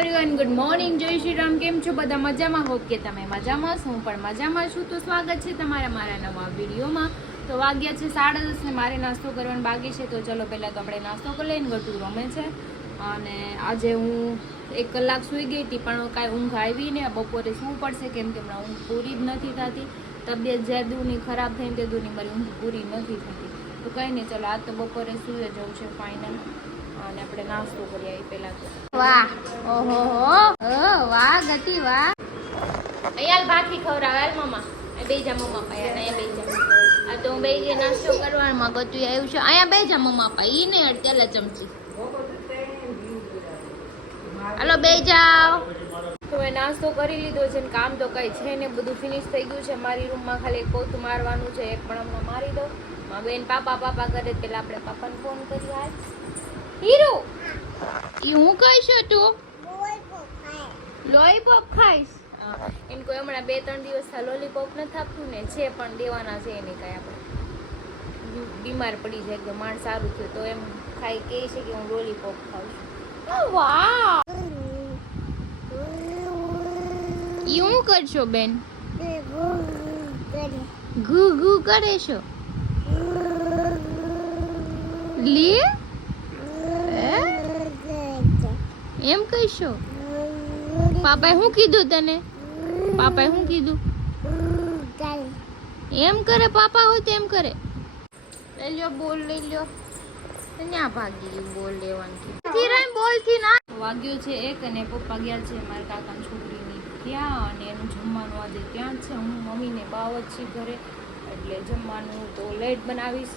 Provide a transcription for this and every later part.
Everyone, good morning, જય શ્રી રામ. કેમ છો બધા? મજામાં? હોપ કે તમે મજામાં છો. હું પણ મજામાં છું. તો સ્વાગત છે તમારા મારા નવા વિડીયોમાં. તો વાગ્યા છે 10:30 ને મારે નાસ્તો કરવાનો બાકી છે. તો ચલો પહેલાં તો આપણે નાસ્તો કરી લઈને. ગટુ રમે છે અને આજે હું 1 કલાક સૂઈ ગઈ હતી પણ કાંઈ ઊંઘ આવી ને. બપોરે સૂવું પડશે કેમ કે હમણાં ઊંઘ પૂરી જ નથી થતી. તબિયત જેદુની ખરાબ થઈને તેદુની મારી ઊંઘ પૂરી નથી થતી. તો કંઈ નહીં, ચલો આજ તો બપોરે સૂઈ જવું છે ફાઇનલ. અને આપણે નાસ્તો કરી આવી પહેલા તો. વાહ, ઓહો વાહ ગતિ વાહ. અહીંયા ભાખરી ખવડાવે હાલ મમ્મા. બેજા મમ્મા પા અહીંયા બેજા. આ તો હું બેજે નાસ્તો કરવામાં ગતું આવ્યું છે. અહીંયા બેજા મમ્મા પા. ઈ ને અડતેલા ચમચી. હાલો બે જાઓ. તો મેં નાસ્તો કરી લીધો છે ને કામ તો કઈ છે ને, બધું ફિનિશ થઈ ગયું છે. મારી રૂમમાં ખાલી એક પોતું મારવાનું છે, એક પણ હમણાં મારી દઉં. મારા બેન પાપા કરે પેલા આપણે પાપાને ફોન કરી. હાલ હીરો, ઈ હું કહીશ તું લોલીપોપ ખાઈશ? એને કોઈ હમણાં 2-3 દિવસ લોલીપોપ નથી આપતું ને, છે પણ દેવાના છે એને. કઈ આપણે બીમાર પડી જાય તો માણ સારું થયું તો એમ ખાઈ કહે છે કે હું લોલીપોપ ખાઉં છું. વાહ, ઈ હું કરશો બેન? ઘુ ઘુ કરે છો લે એમ કહીશો? પાપાએ શું કીધું તને? પાપાએ શું કીધું? એમ કરે પાપા હોય તો એમ કરે. લઈ લ્યો બોલ, લઈ લ્યો. ત્યાં ભાગી ગયું બોલ લેવાનું. બોલ થી ના વાગ્યો છે 1 અને પપ્પા ગયા છે મારા કાકાની છોકરીની ત્યાં, અને એનું જમવાનું આજે ત્યાં જ છે. હું મમ્મીને બાવ જ છે ઘરે, એટલે જમવાનું તો લેટ બનાવીશ.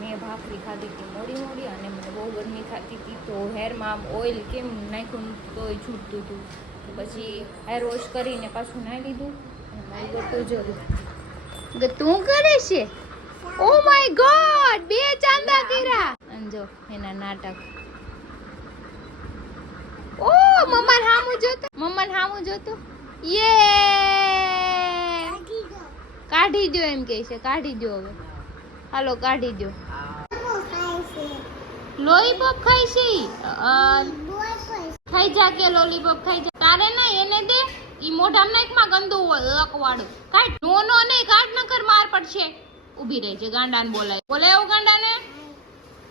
મેં ભાખરી ખાધી હતી મોડી અને મને બહુ ગરમી થતી હતી તો હેરમાં આમ ઓઇલ કેમ નાખ્યું તોય છૂટતું હતું. તો પછી હેર વોશ કરીને પાછું નાહી લીધું. મારી ગટું જોયું ગતું કરે છે. ઓ માય ગોડ, 2 ચાંદા કર્યા. અને જો એના નાટક. ઓ મમ્મા હામું જોતો યે કાઢી દો એમ કહે છે. કાઢી દો હવે, હાલો કાઢી દો. લોલીપોપ ખાઈ છે? ખાઈ જા કે લોલીપોપ ખાઈ જા. તારે ના એને દે, ઈ મોઢા નાકમાં ગંદુ હોય લકવાડું. કાઢ નો નહીં, કાઢ ન કર, માર પડશે. ઊભી રહી છે, ગાંડાને બોલાય એવું ગાંડાને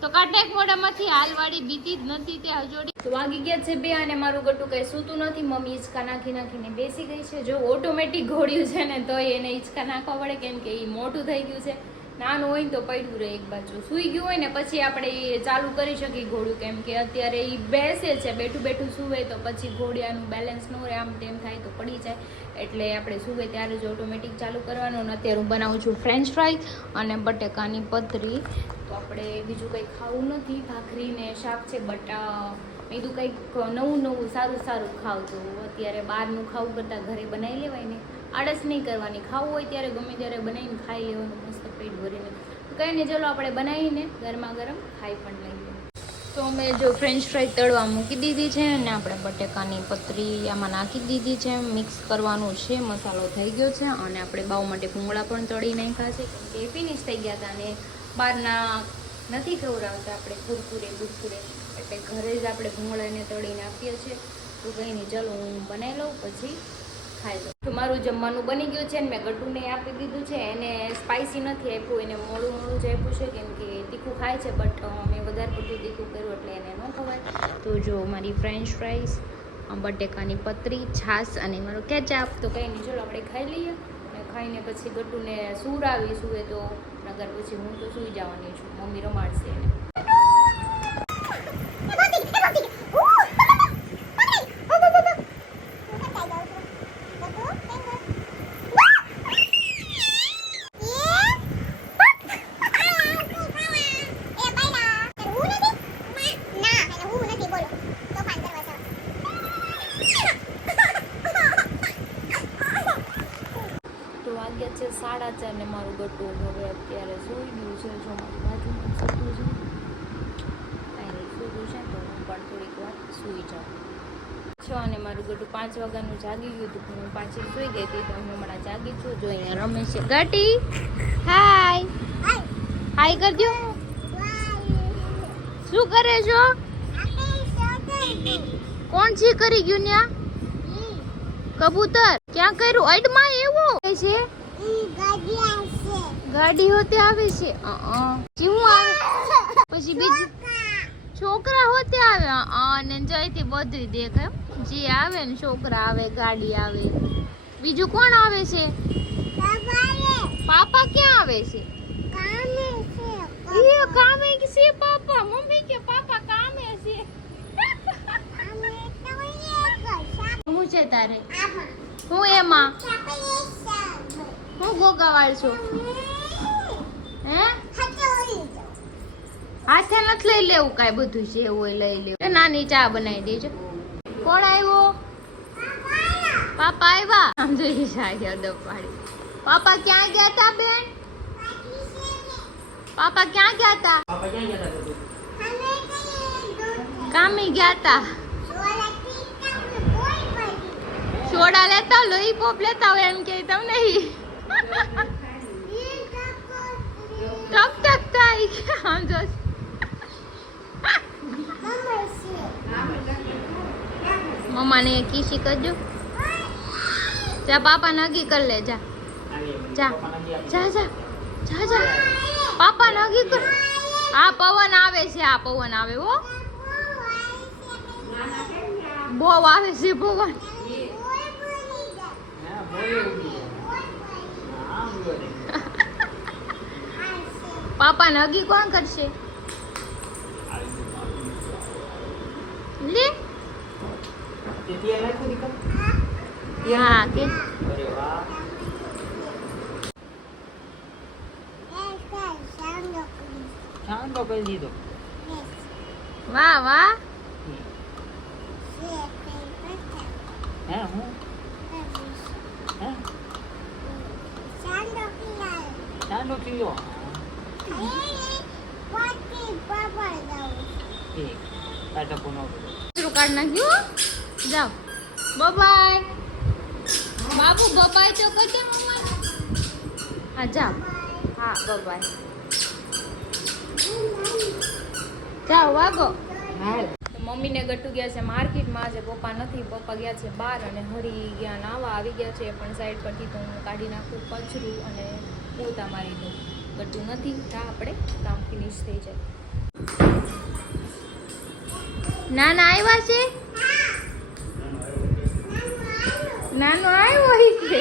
તો કાઢ નાખ મોઢામાંથી. હાલવાડી બીતી જ નથી તે હજોડી. તો વાગી ગયા છે 2 અને મારું ગટું કઈ સૂતું નથી. મમ્મી હિંચકા નાખીને બેસી ગઈ છે. જો ઓટોમેટિક ઘોડ્યું છે ને તોય એને હિંચકા નાખવા પડે કેમ કે એ મોટું થઈ ગયું છે. નાનું હોય ને તો પડ્યું રહે એક બાજુ. સૂઈ ગયું હોય ને પછી આપણે ચાલુ કરી શકીએ ઘોડું, કેમ કે અત્યારે એ બેસે છે, બેઠું સૂવે તો પછી ઘોડિયાનું બેલેન્સ ન રહે, આમ તેમ થાય તો પડી જાય. એટલે આપણે સૂવે ત્યારે જ ઓટોમેટિક ચાલુ કરવાનું. અને અત્યારે હું બનાવું છું ફ્રેન્ચ ફ્રાઈઝ અને બટેકાની પતરી. તો આપણે બીજું કંઈ ખાવું નથી, ભાખરી ને શાક છે. બીજું કંઈક નવું સારું ખાવ. તો અત્યારે બહારનું ખાવું કરતાં ઘરે બનાવી લેવાય ને, આળસ નહીં કરવાની. ખાવું હોય ત્યારે ગમે ત્યારે બનાવીને ખાઈ લેવાનું મસ્ત પેટ ભરીને. કંઈ નહીં, ચલો આપણે બનાવીને ગરમા ગરમ ખાઈ પણ લઈએ. તો અમે જો ફ્રેન્ચ ફ્રાઈ તળવા મૂકી દીધી છે અને આપણે બટેકાની પતરી આમાં નાખી દીધી છે. મિક્સ કરવાનું છે, મસાલો થઈ ગયો છે. અને આપણે બાવ માટે ભૂંગળા પણ તળી નાખ્યા છે કેમ કે ફિનિશ થઈ ગયા હતા અને બહારના નથી ખવડાવતા આપણે કુરકુરે. એટલે ઘરે જ આપણે ભૂંગળાને તળીને આપીએ છીએ. તો કંઈ નહીં, ચલો હું બનાવી લઉં પછી ખાઈ લઉં. તો મારું જમવાનું બની ગયું છે ને મેં ગટુને આપી દીધું છે. એને સ્પાઇસી નથી આપ્યું, એને મોડું જ આપ્યું છે કેમ કે તીખું ખાય છે. બટ મેં વધારે પડતું તીખું કર્યું એટલે એને ન ખવાય. તો જો મારી ફ્રેન્ચ ફ્રાઈઝ, બટેકાની પતરી, છાશ અને મારો કેચઅપ. તો કંઈ નહીં, ચલો આપણે ખાઈ લઈએ. અને ખાઈને પછી ગટુને સૂરાવીશું. એ તો નગર પછી હું તો સૂઈ જવાની છું, મમ્મી રમાડશે એને. વાગ્યા છે 4:30 ને મારું ગટું હવે અત્યારે સૂઈ ગયું છે. જો મારી બાજુમાં સૂતું છે, કાંઈ નહીં સૂતું છે તો હું પણ થોડીક વાર સૂઈ જાઉં. અને મારું ગટું 5 વાગ્યાનું જાગી ગયું હતું પણ હું પાછી સૂઈ ગઈ હતી. તો હું હમણાં જાગી છું. જો અહીંયા રમે છે ગટી. હાય કરજો. શું કરે છો? કોણ છી કરી ગયું ન્યા કબૂતર ક્યાં કર્યું અડમાં એવું છે ગાડી હોતે આવે છે શું આવે પછી બીજું છોકરા હોતે આવે અને જઈથી બધું દેખાય જે આવે ને છોકરા આવે ગાડી આવે બીજું કોણ આવે છે પાપા ક્યાં આવે છે ये कामे से पापा मम्मी के पापा कामे से હું છે તારે હું એમાં હું ગોગાવાળ છું હે હાથે નથી લઈ લેવું કાંઈ બધું છે એવું હોય લઈ લેવું નાની ચા બનાવી દેજો કોણ આવ્યો પાપા આવ્યા આમ જોઈ જાય અદબ પાડી પાપા ક્યાં ગયા તા બેન પાપા ક્યાં ગયા તા કામે ગયા તા સોડા લેતા લોહી પોપ લેતા હોય એમ કે તમ નહીં ટક ટક થાય આમ જો મમ્મા ને કીસી કરજો જા પાપા નગી કર લે જા જા જા જા જા જા પાપા નગી કર આ પવન આવે છે આ પવન આવે હો બહુ આવે છે પવન પાપા નગી કોણ કરશે લે હા કે વાહ વાહ કાર્ડ નાખ્યું જાઓ બાય બાબુ બબાય તો કરજે મમ્મા હા જાઓ હા બાય જાઓ વાગો મમ્મીને ગટુ ગયા છે માર્કેટમાં આજે પપ્પા નથી પપ્પા ગયા છે બહાર અને હરી ગયા નાવા આવી ગયા છે પણ સાઈડ પરથી તો હું કાઢી નાખું કચરું અને પોતા મારી દઉં ગટુ નથી તા આપણે કામ ફિનિશ થઈ જાય નાના આવ્યા છે નાનો આવ્યો કે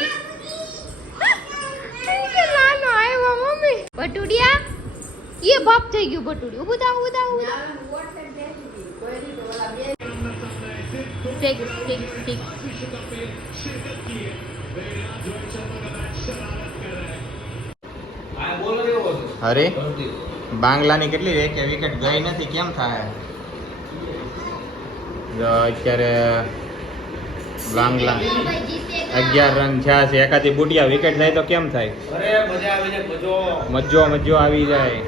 નાનો આવ્યો મમ્મી ભટુડિયા એ બાપ થઈ ગયું ભટુડી ઉભું થા ઠીક અરે બાંગ્લાની કેટલી વિકેટ ગઈ નથી કેમ થાય અત્યારે બાંગ્લા 11 રન થયા છે એકાદી બુટિયા વિકેટ થાય તો કેમ થાય મજો આવી જાય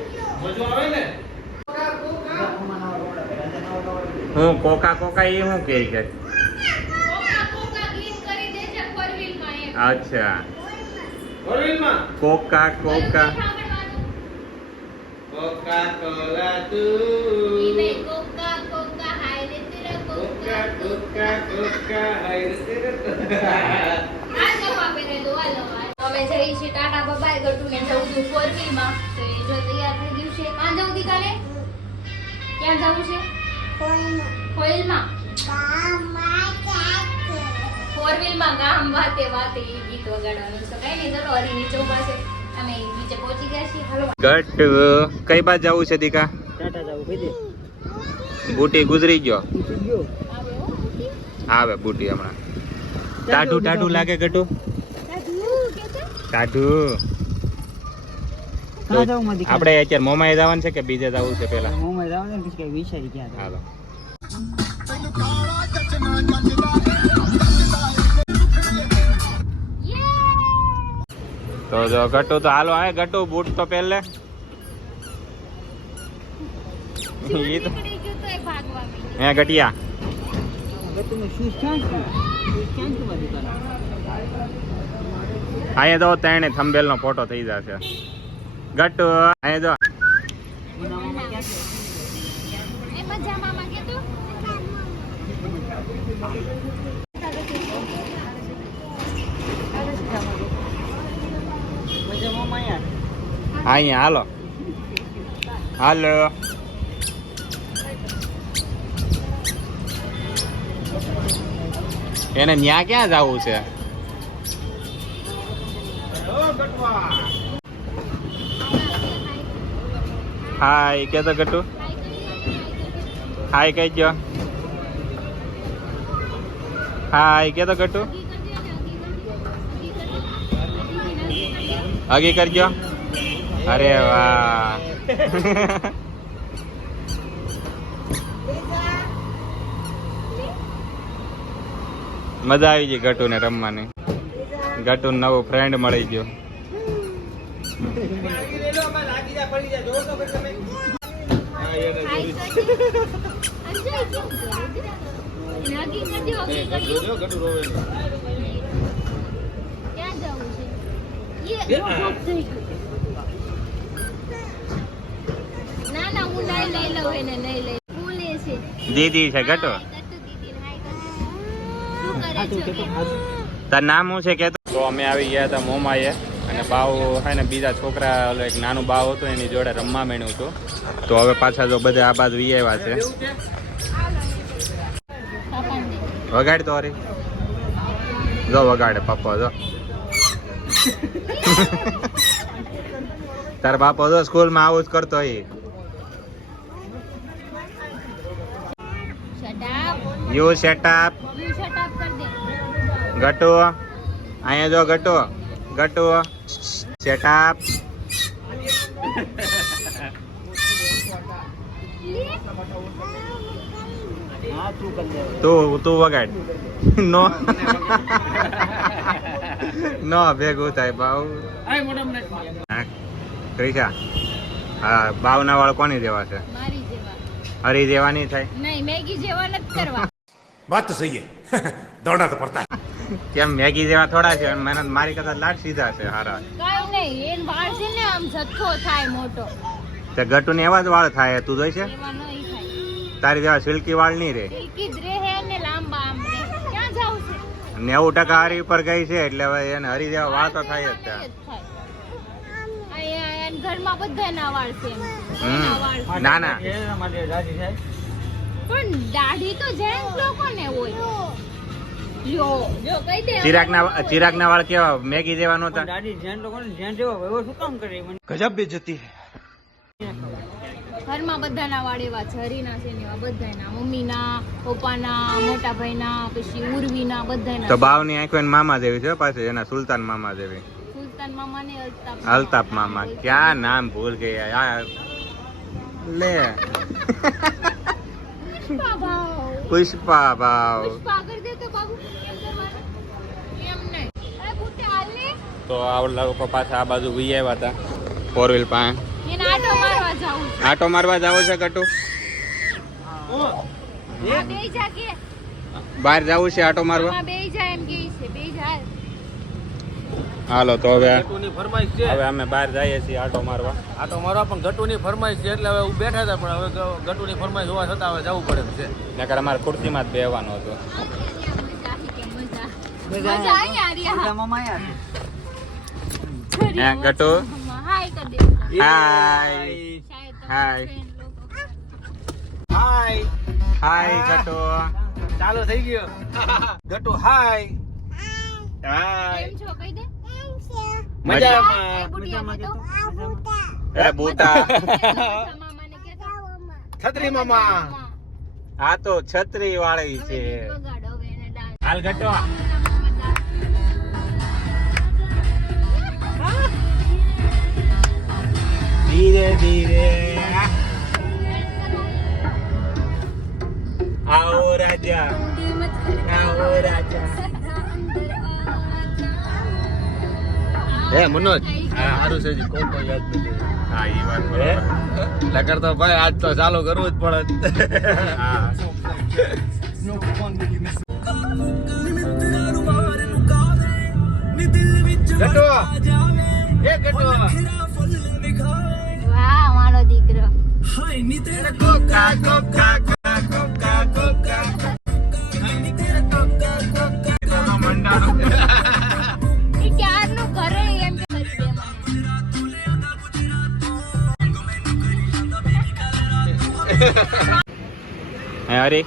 હું કોકા એ શું કે છે અચ્છા કોકા કોલા અમે જઈ છીએ ટાટા બાબાએ ગટુને જવું હતું 4 માં તો એ જો તૈયાર થઈ ગયું છે કાં જવું દીકાને ક્યાં જવું છે કોઈલમાં 4 માં ગામ વાતે વાતે ઈ ગીત વગાડવાનું છે કઈ નહીં ચલો હરી નીચે ઉભા છે અમે નીચે પહોંચી ગયા છીએ હાલો ગટ કઈ બાજુ જવું છે દીકા ટાટા જાવ કઈ દે બુટી ગુજરી ગયો આવે બુટી હમણાં ટાઢું લાગે ગટુ ટાઢું આપણે અત્યારે મોમાએ જવાનું છે કે બીજે જવું છે પેલા મોમાએ જવાનું છે કે વિચારી ક્યાં હાલો તો જો ગટુ તો હાલો આય ગટુ બૂટ તો પહેલે ઈ તો હે ગટિયા તમે શૂઝ ક્યાં છે અહીંયા તો ત્રણે થંબેલ નો ફોટો થઈ જશે ગટુ અહીંયા જો મજા મામા યાર. અહીંયા હાલો હાલો એને ન્યા ક્યાં જવું છે? હાય કે તો ગટુ હાય કહેજો. હાય કે તો ગટુ હગી કરજો. અરે વાહ મજા આવી ગઈ ગટુ ને રમવાની. ગટુ નવો ફ્રેન્ડ મળી ગયો. દીદી છે ગટુ. તાર નામ શું છે કે? તો અમે આવી ગયા હતા મોમાએ અને બાવ છે ને બીજા છોકરા ઓલો એક નાનું બાવ હતું એની જોડે રમવા માંડ્યું હતું. તો હવે પાછા જો બધા આ બાજુ વી આવ્યા છે. વગાડ તો અરે જો વગાડે પપ્પા જો. તાર બાપો જો સ્કૂલમાં આવું જ કરતો હોય. You shut up Gatu. અહીંયા જો ગટુ ગટુ શટ અપ. હા તું કર દે. તું વગાડ. નો નો ભેગું થાય બાવ. ક્રિશા હા બાવના વાળ કોની જેવા છે? મારી જેવા. હરી જેવા નહીં થાય? નહીં મેગી જેવા નથી કરવા. बात तो सही है दौड़ना तो पड़ता है. કેમ મેગી જેવા થોડા છે? મહેનત મારી કરતા લાટ સીધા છે હારા. કાઈ નહીં એન વાળ છે ને આમ જથ્થો થાય મોટો. તે ગટુ ને એવા જ વાળ થાય. તું જોઈ છે? એવા નહીં થાય. તારી જેવા સિલ્કી વાળ નહીં રે. સિલ્કી જ રહે ને લાંબા આમ રહે. ક્યાં જાવ છે? 90% હરી ઉપર ગઈ છે એટલે હવે એને હરી જેવા વાળ તો થાય જ ત્યાં. અહીંયા એન ઘરમાં બધાના વાળ છે એમ. એના વાળ છે. ના ના એના માટે રાજી થાય. પણ દાઢી તો જેન્ટ્સ લોકોને હોય. લ્યો જો કહી દે. ચિરાગના વાળ કેવા મેગી જેવા નહોતા? દાદી જેન લોકો ને જેન જેવો એવો શું કામ કરે મને? गजब बेइज्जती है. ઘરમાં બધાના વાળ એવા છે. હરીના છે ને એવા બધાના. મમ્મીના, પપ્પાના, મોટા ભાઈના, પછી ઉર્વીના બધાના. તો બાવની આંખો એને મામા જેવી છે પાછી. એના સુલતાન મામા જેવી. સુલતાન મામા ને અલ્તાફ મામા. ક્યાં નામ ભૂલ ગયા યાર. લે પુષ્પા ભાવ. પુષ્પા ભાવ. પુષ્પા કરી દે તો બાબુ. એમ કરવાનું. એમ નહીં. અરે ભૂતે હાલ ને. તો આવડા લોકો પાછા આ બાજુ વી આવ્યા હતા 4 વ્હીલ પાસે. એને આટો મારવા જાવું છે. આટો મારવા જાવ છે ગટુ? આ બેય જા કે. બહાર જવું છે આટો મારવા? આમાં બેય જા એમ કે છે. બેય જા. હાલો તો હવે ગટુની ફરમાઈશ છે. હવે અમે બહાર જઈએ છીએ આટો મારવા. આટો મારવા પણ ગટુની ફરમાઈશ છે એટલે હવે હું બેઠા હતા પણ હવે ગટુની ફરમાઈશ હોવા છતાં હવે જવું પડે એમ છે. નકર અમારે ખુરશીમાં જ બેહવાનું હતું. મજા અહીંયા મજા રહ્યા. મામા યાર. હે ગટુ? હાય કર દે. હાય શાયદ હાય. હાય હાય ગટુ. ચાલુ થઈ ગયો. ગટુ હાય હાય. કેમ છો કહી દે. મજામાં. એ બુટિયા તો એ બૂટા. મામાને કહેતા. છત્રી મામા. આ તો છત્રી વાળી છે. વગાડો હવે એને ડાન્સ. હાલ ગટુ. ધીરે ધીરે આવો રાજા આવો રાજા. હે મનોજ સારું છે જી કોઈ યાદ નથી. હા એ વાત બરાબર. લગર તો ભાઈ આજ તો ચાલુ કરવું જ પડે. હા ગટુ એ ગટુ વાહ મારો દીકરો. Coca Coca Coca Coca Coca. અરે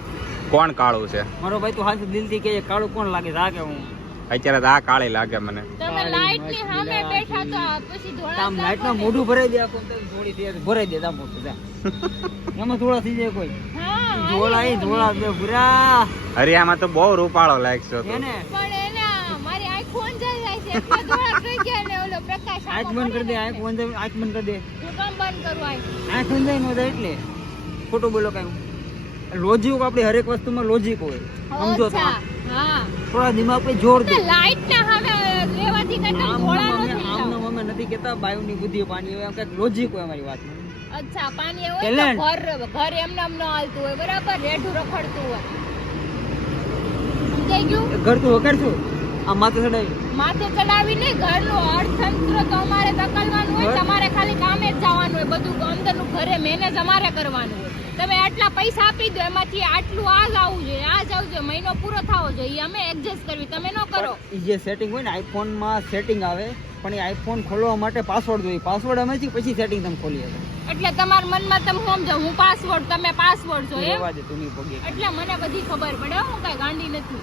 કોણ કાળું છે મારો ભાઈ તો હાથ દિલથી કહે કાળું કોણ લાગે છે? આ કે હું અત્યારે તો આ કાળી લાગે મને તમે લાઈટ ની સામે બેઠા તો પછી ધોળા આમ લાઈટ માં મોઢું ભરાઈ દે આખું થોડી થઈ ભરાઈ દે આમ મોઢું જા. એમાં થોડા થઈ જાય કોઈ હા ધોળા એ ધોળા બે ભૂરા અરે આમાં તો બહુ રૂપાળો લાગશો તો એને પણ એના મારી આંખ ખોંજાઈ જાય છે એટલા ધોળા થઈ ગયા ને ઓલો પ્રકાશ આંખ બંધ કરી દે આંખ બંધ કરી દે હું કામ બંધ કરું આંખ બંધાઈ ન જાય એટલે ખોટું બોલો કાંઈ લોજિક આપણી હરેક વસ્તુમાં લોજિક હોય સમજો તો હા થોડા દિમાગ પર જોર દે લાઈટ ના સામે લેવાથી કઈ ધોળા નથી આમનો અમે નથી કહેતા બાયુની બુદ્ધિ પાણી હોય એમ કંઈક લોજિક હોય અમારી વાતમાં અચ્છા પાણી હોય Talent. તો ઘર એમને એમ ન હાલતું હોય બરાબર રેઢું રખડતું હોય સમજાઈ ગયું ઘર તું વગાડશું આ માથે ચડાવી માથે ચડાવીને ઘરનું અર્થતંત્ર તો અમારે દકલવાનું હોય તમારે ખાલી કામે જ જવાનું હોય બધું અંદરનું ઘરે મેનેજ અમારે કરવાનું હોય તમે આટલા પૈસા આપી દો એમાંથી આટલું આ જ આવવું જોઈએ આ જ આવવું જોઈએ મહિનો પૂરો થવો જોઈએ અમે એડજસ્ટ કરવી તમે ન કરો એ જે સેટિંગ હોય ને આઈફોનમાં સેટિંગ આવે પણ એ આઈફોન ખોલવા માટે પાસવર્ડ જોઈએ પાસવર્ડ અમેથી પછી સેટિંગ તમે ખોલી શકો એટલે તમારા મનમાં તમે સમજો હું પાસવર્ડ તમે પાસવર્ડ છો એમ રહેવા દે તું નહીં પગે એટલે મને બધી ખબર પડે હું કઈ ગાંડી નથી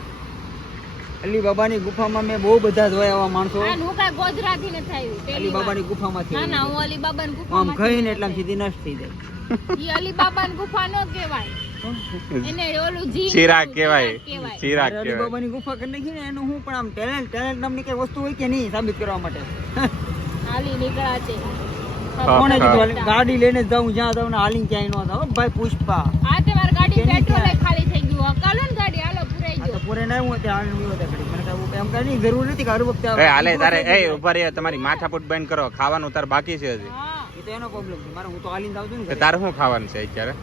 અલી બાબાની ગુફામાં મેં બહુ બધા જોયા એવા માણસો અને હું કઈ ગોજરાથી નથી આવી અલી પહેલી વાર. બાબાની ગુફામાંથી ના ના હું અલીબાબાની આમ ગુફામાં ખાઈને એટલામાં સીધી નષ્ટ થઈ જાય ઈ અલીબાબાની ગુફા નો કહેવાય એને ઓલું જીન ચિરાગ કહેવાય કહેવાય. ચિરાગ અલી કહેવાય બાબાની ગુફા કરી નાખી ને એનું હું પણ આમ ટેલેન્ટ નામની કઈ વસ્તુ હોય કે નહીં સાબિત કરવા માટે હાલી નીકળ્યા છે કોણે હા. કીધું ગાડી લઈને જાઉં જ્યાં જાઉં ને હાલીને ક્યાંય ન જાઉં ભાઈ પુષ્પા આ તમારી ગાડી કેની પેટ્રોલ ક્યાં? ખાલી થઈ ગયું હકાલો ને ગાડી હાલો પુરાઈ આ તો ગયો પૂરે ના હું ત્યાં હાલીને ગયો ત્યાં ઘડી. મને કાંઈ એમ કાંઈ નહીં જરૂર નથી કે હર વખતે એ હાલે તારે એ ઉભા રહે તમારી માથાપૂટ બંધ કરો ખાવાનું તાર બાકી છે હજી હા એ તો એનો પ્રોબ્લેમ છે મારે હું તો હાલીને જાઉં છું ને તો ઘરે. તારે શું ખાવાનું છે અત્યારે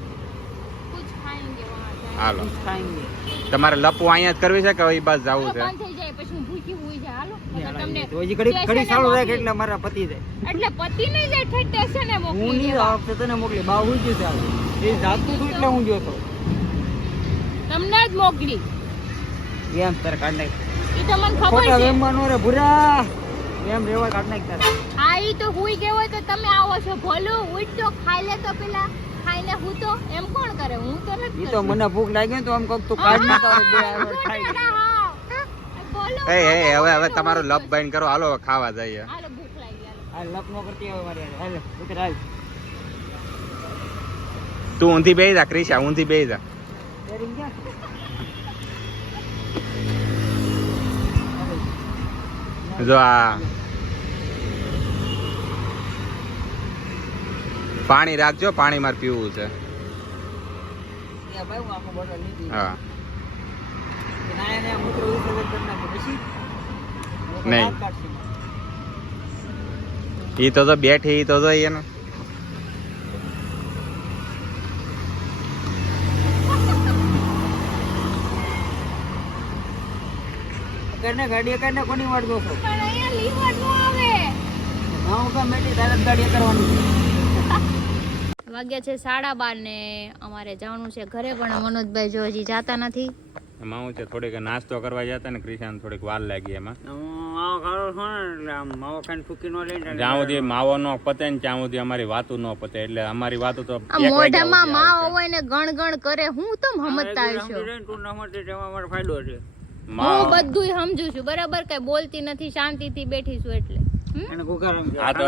કુછ ખાएंगे वहां जाके. હાલો કુછ ખાएंगे. તમારે લપવું અહીંયા જ કરવી છે કે એ બસ જવું છે બંધ થઈ જાય પછી હું ભૂખી હોઈ જાય હાલો યાર, તમને તો હજી ઘડી સ્ટેશને ચાલુ રાખે મોકલી. એટલે મારા પતિ જાય એટલે પતિ નહીં જાય ઠેઠ સ્ટેશને હું મોકલી નહીં દેવા. આ વખતે તને મોકલી બા હું ગયું છે આજે. એ જાતું હતું એટલે હું ગયો હતો તમને જ મોકલી એમ તારે કાઢ નાખ ઈ તો મને ખબર ખોટા છે વેમમાં નો રે ભૂરા એમ રેવા કાઢ નાખ તારે આ ઈ તો હુઈ ગયો હોય તો તમે આવો છો ભલું ઉઠ તો ખાઈ લે તો પેલા ખાઈને હું તો એમ કોણ કરે હું તો નથી એ તો મને ભૂખ લાગી ને તો આમ કહું તું કાઢ નાખ હવે બે હવે ખાઈ લે. એ હવે તમારું લપ બંધ કરો હાલો હવે ખાવા જઈએ હાલો ભૂખ લાગી હાલો. આ લપ નો કરતી હવે મારી હારે. હાલ ઉતર હાલ તું ઊંધી બેહી જા ક્રિશા ઊંધી બેહી જા ડરી ગયા? જો આ પાણી રાખજો પાણી મારે પીવું છે ત્યાં ભાઈ હું આખો બોટલ લીધી હા નાયા નાયા મૂત્ર વિસર્જન કરી નાખે પછી નહીં. હાથ કાઢશે. ઈ તો બેઠી ઈ તો જોઈએ ને કરને ગાડી કરને કોની વાટ જોશો પણ અહીંયા લીવર નો આવે હા હું કામ બેઠી તારે જ ગાડી કરવાની છે. વાગ્યા છે 12:30 ને અમારે જવાનું છે ઘરે પણ મનોજભાઈ જો હજી જાતા નથી એમાં હું છે થોડીક નાસ્તો કરવા જતા ને ક્રિશાને થોડીક વાર લાગી એમાં હું માવો ખાતો છું ને એટલે આમ માવો ખાઈને ફૂકી નો લઈને જ્યાં સુધી માવો નો પતે ને ત્યાં સુધી અમારી વાતો નો પતે એટલે અમારી વાતો તો આ એક વાગ્યા મોઢામાં સુધી માવો આવે હોય ને ગણ કરે હું તો સમજતા હશો ટુર્નામેન્ટ તેમાં અમારો ફાયદો છે છે. હું માવો બધુંય સમજુ છું બરાબર કઈ બોલતી નથી શાંતિથી બેઠી છું એટલે એને ગુગારામ છે આ તો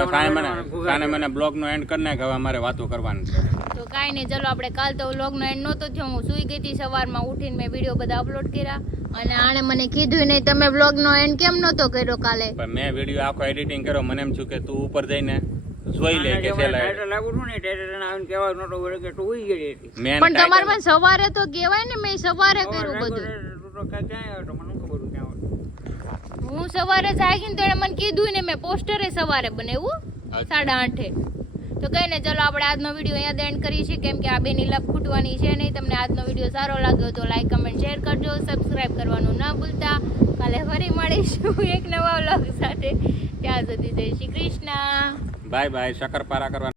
કાને મને બ્લોગ નો એન્ડ કરી નાખ હવે અમારે વાતો કરવાની છે તો કાંઈ નહીં ચલો આપણે કાલ તો વ્લોગનો એન્ડ નહોતો થયો હું સૂઈ ગઈ હતી સવારમાં ઉઠીને મેં વિડીયો બધા અપલોડ કર્યા અને આણે મને કીધું નહીં તમે વ્લોગનો એન્ડ કેમ નહોતો કર્યો કાલે પણ મેં વિડીયો આખો એડિટિંગ કર્યો મને એમ છું કે તું ઉપર જઈને જોઈ લે કે છેલ્લા ટાઈટલ લાગુ છું ને ટાઈટલ આવીને કહેવા નતો વળે કે તું ઉઈ ગઈ હતી મેન પણ તમારે મને સવારે તો કહેવાય ને મેં સવારે કર્યું બધું તું તો ક્યાં આવ્યો તો મને ખબર ક્યાં આવ્યો હું સવારે જાગીને તો એણે મને કીધું ને મેં પોસ્ટરે સવારે બનાવ્યું 8:30 તો કઈ ને ચલો આપણે આજનો વિડીયો અહીંયા એન્ડ કરીએ છીએ કેમ કે આ બેની લપ ખૂટવાની છે નહીં તમને આજનો વિડીયો સારો લાગ્યો તો લાઈક કમેન્ટ શેર કરજો સબસ્ક્રાઇબ કરવાનું ના ભૂલતા કાલે ફરી મળીશું એક નવા વ્લોગ સાથે ત્યાં સુધી જય શ્રી કૃષ્ણ બાય બાય શક્કરપારા કરવા